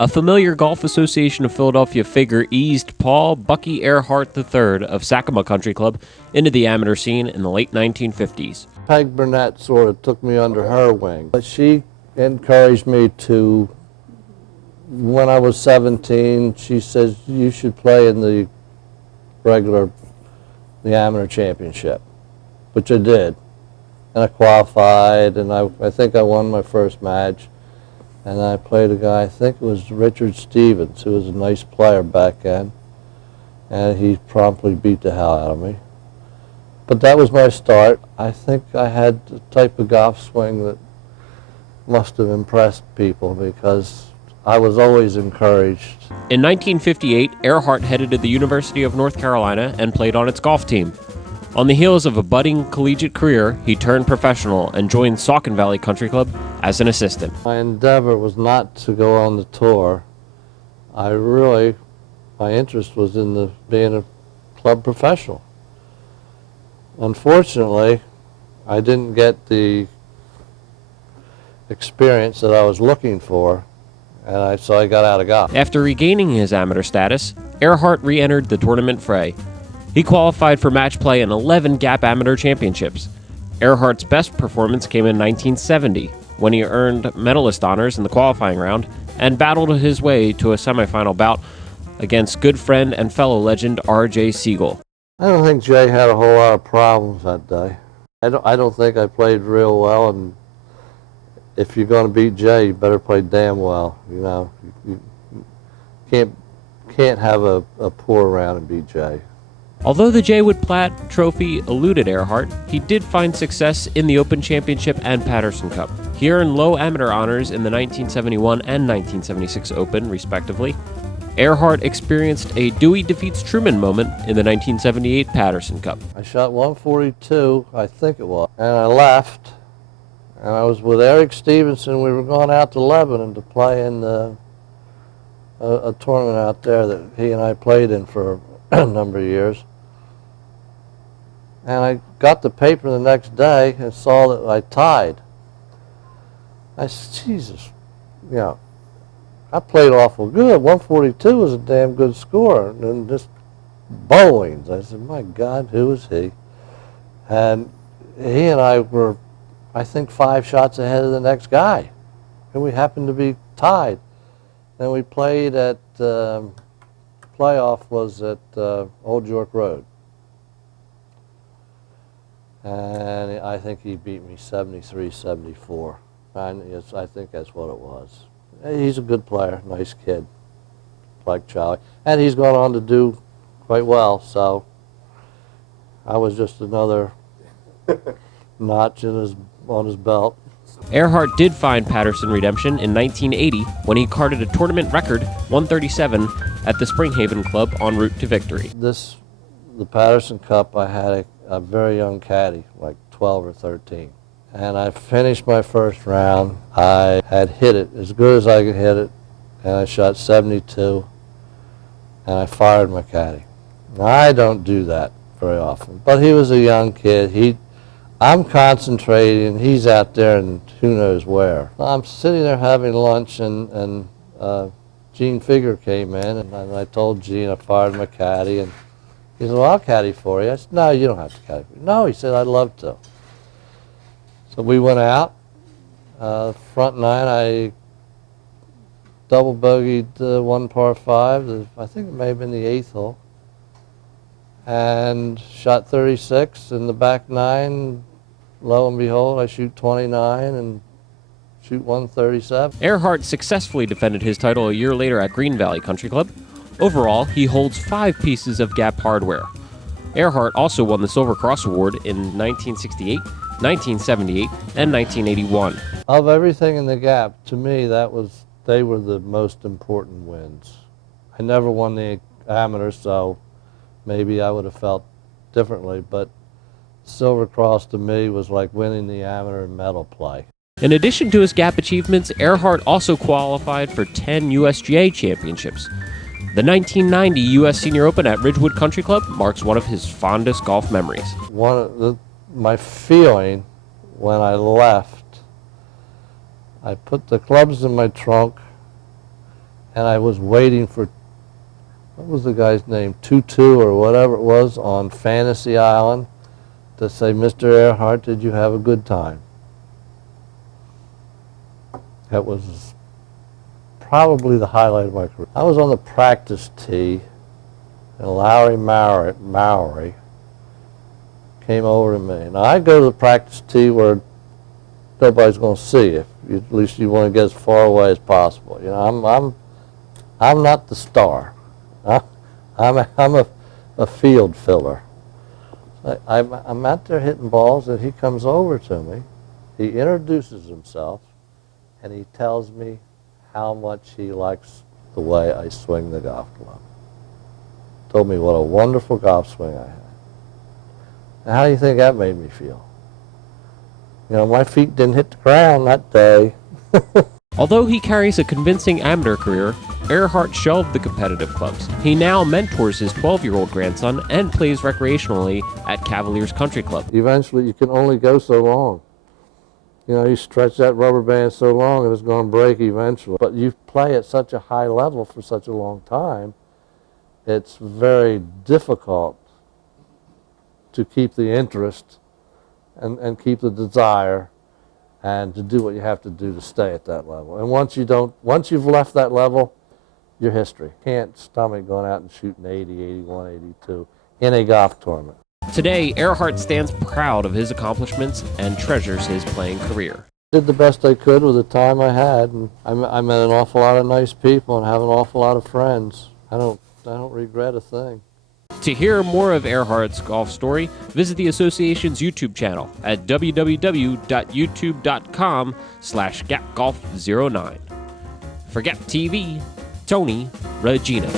A familiar Golf Association of Philadelphia figure eased Paul Bucky Erhardt III of Cavaliers Country Club into the amateur scene in the late 1950s. Peg Burnett sort of took me under her wing. But she encouraged me to, when I was 17, she says, you should play in the amateur championship, which I did. And I qualified, and I think I won my first match. And I played a guy, I think it was Richard Stevens, who was a nice player back then. And he promptly beat the hell out of me. But that was my start. I think I had the type of golf swing that must have impressed people because I was always encouraged. In 1958, Erhardt headed to the University of North Carolina and played on its golf team. On the heels of a budding collegiate career, he turned professional and joined Saucon Valley Country Club as an assistant. My endeavor was not to go on the tour. My interest was in being a club professional. Unfortunately, I didn't get the experience that I was looking for, and so I got out of golf. After regaining his amateur status, Erhardt re-entered the tournament fray. He qualified for match play in 11 Gap Amateur Championships. Erhardt's best performance came in 1970, when he earned medalist honors in the qualifying round and battled his way to a semifinal bout against good friend and fellow legend R.J. Siegel. I don't think Jay had a whole lot of problems that day. I don't think I played real well, and if you're going to beat Jay, you better play damn well. You know, you can't have a poor round and beat Jay. Although the Jay Wood Platt Trophy eluded Erhardt, he did find success in the Open Championship and Patterson Cup. He earned low amateur honors in the 1971 and 1976 Open, respectively. Erhardt experienced a Dewey defeats Truman moment in the 1978 Patterson Cup. I shot 142, I think it was, and I left, and I was with Eric Stevenson. We were going out to Lebanon to play in a tournament out there that he and I played in for a number of years. And I got the paper the next day and saw that I tied. I said, Jesus, you know, I played awful good. 142 was a damn good score. And just bowlings. I said, my God, who is he? And he and I were, I think, 5 shots ahead of the next guy. And we happened to be tied. Then we played at, playoff was at Old York Road. And I think he beat me 73-74. I think that's what it was. He's a good player, nice kid, like Charlie. And he's gone on to do quite well, so I was just another notch on his belt. Erhardt did find Patterson redemption in 1980 when he carded a tournament record 137 at the Springhaven Club en route to victory. The Patterson Cup, I had a very young caddy, like 12 or 13. And I finished my first round. I had hit it as good as I could hit it, and I shot 72, and I fired my caddy. Now, I don't do that very often, but he was a young kid. I'm concentrating, he's out there and who knows where. I'm sitting there having lunch, and Gene Figure came in, and I told Gene I fired my caddy, and he said, well, I'll caddy for you. I said, no, you don't have to caddy for me. No, he said, I'd love to. So we went out. Front 9, I double bogeyed 1 par 5. I think it may have been the 8th hole. And shot 36 in the back 9. Lo and behold, I shoot 29 and shoot 137. Erhardt successfully defended his title a year later at Green Valley Country Club. Overall, he holds 5 pieces of Gap hardware. Erhardt also won the Silver Cross Award in 1968, 1978, and 1981. Of everything in the Gap, to me, they were the most important wins. I never won the amateur, so maybe I would have felt differently, but Silver Cross to me was like winning the amateur medal play. In addition to his Gap achievements, Erhardt also qualified for 10 USGA championships. The 1990 U.S. Senior Open at Ridgewood Country Club marks one of his fondest golf memories. My feeling when I left, I put the clubs in my trunk, and I was waiting for, what was the guy's name, Tutu or whatever it was on Fantasy Island to say, "Mr. Erhardt, did you have a good time?" That was probably the highlight of my career. I was on the practice tee, and Lowry Mowry came over to me. Now, I go to the practice tee where nobody's going to see you. At least you want to get as far away as possible. You know, I'm not the star. I'm a field filler. I'm out there hitting balls, and he comes over to me. He introduces himself, and he tells me how much he likes the way I swing the golf club. Told me what a wonderful golf swing I had. And how do you think that made me feel? You know, my feet didn't hit the ground that day. Although he carries a convincing amateur career, Erhardt shelved the competitive clubs. He now mentors his 12-year-old grandson and plays recreationally at Cavaliers Country Club. Eventually, you can only go so long. You know, you stretch that rubber band so long and it's going to break eventually. But you play at such a high level for such a long time, it's very difficult to keep the interest and keep the desire and to do what you have to do to stay at that level. And once you've left that level, your history. Can't stomach going out and shooting 80, 81, 82 in a golf tournament. Today, Erhardt stands proud of his accomplishments and treasures his playing career. Did the best I could with the time I had, and I met an awful lot of nice people and have an awful lot of friends. I don't regret a thing. To hear more of Erhardt's golf story, visit the association's YouTube channel at www.youtube.com/gapgolf09. For Gap TV, Tony Regina.